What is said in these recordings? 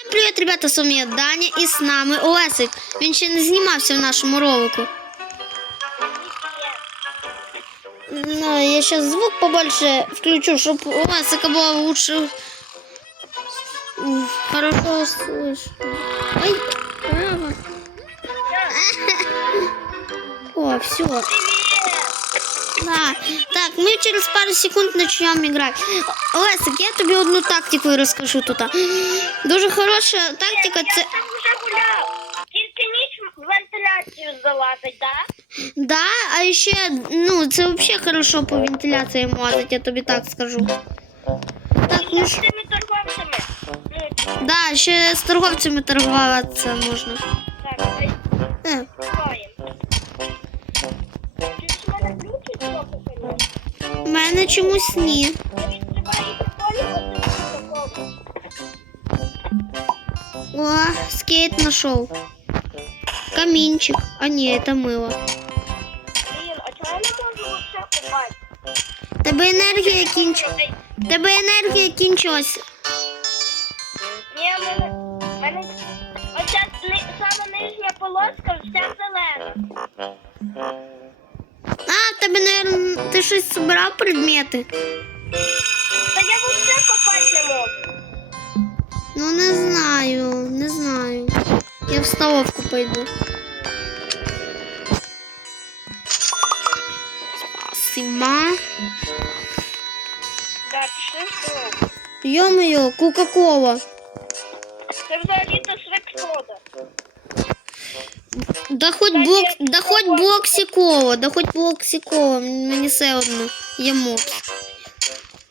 Всім привіт, ребята, з вами я Даня і з нами Олесик. Він ще не знімався в нашому ролику. Ну, я сейчас звук побольше включу, чтобы у Лесика было лучше м, хорошо слышно. Ой, право. О, все. Да. Так, ми через пару секунд почнемо грати. Лесик, я тобі одну тактику розкажу тут. Дуже хороша тактика Я це. там вже гуляв. Тільки ніч в вентиляцію залазить, да? Да, а ще, ну, це взагалі хорошо по вентиляції мазати, я тобі так скажу. Так, ну З ж, тими торговцями. Ну, да, ще з торговцями торгуватися можна. так, ай, Е, мене чомусь ні. Я відкриваю прикольно, от такого. О, скейт нашел. Камінчик. А ні, це мило. Блін, а чого я не можу вообще купати? Тебе енергія кінчилась. Тебе енергія кінчилась. Ні, в мене, в мене оця ни, сама нижня полоска вся зелена. Тебе, наверное, ти щось збирав предмети? Та я вообще копати не можу. Ну, не знаю, не знаю. Я в столовку пойду. Спасибо. Так, пішли в сторону. Ё-моё, Кока-Кола. Це взагалі-то шрек-сода. Да хоть блок, да хоть блоксикова, да хоть блоксикова, мені все одно. Я мопс.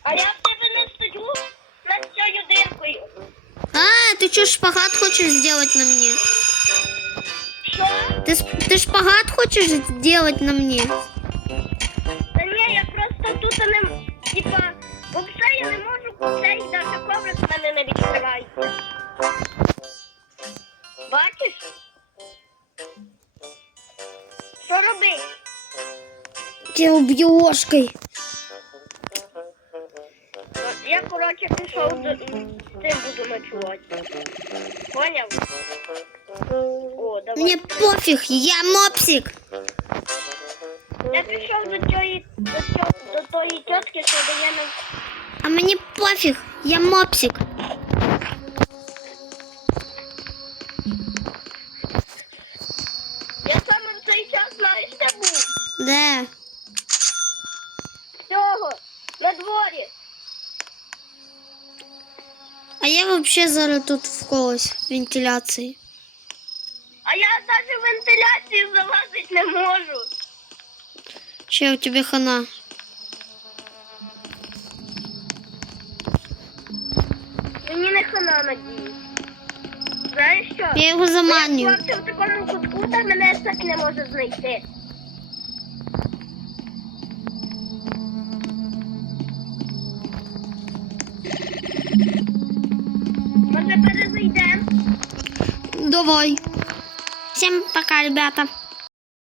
А я в тебе не стою над цією диркою. А, ты что, шпагат хочешь сделать на мне? Що? Ты, сп- ты шпагат хочешь сделать на мне? Та ні, я просто тут не... м- Типа, взагалі я не можу цей навіть коврик в мене не відкривається. Бачиш? Я убью ложкой. Я, коротше, пішов до... з цим буду ночувати. Поняв? О, давай. Мне пофиг, я мопсик. Я пішов до тієї, до, тьо, до тої тітки, що дає нам А мне пофиг, я мопсик. Я саме в цей час знаєш, де був. Да. На дворі. А я вообще зараз тут в когось вентиляції. А я навіть в вентиляцію залазити не можу. Че у тебе хана? Мені не хана надіюсь. Знаєш що? Я його заманю. Я в такому кутку, та мене так не може знайти. Може перезайдемо? Давай. Всем пока, ребята.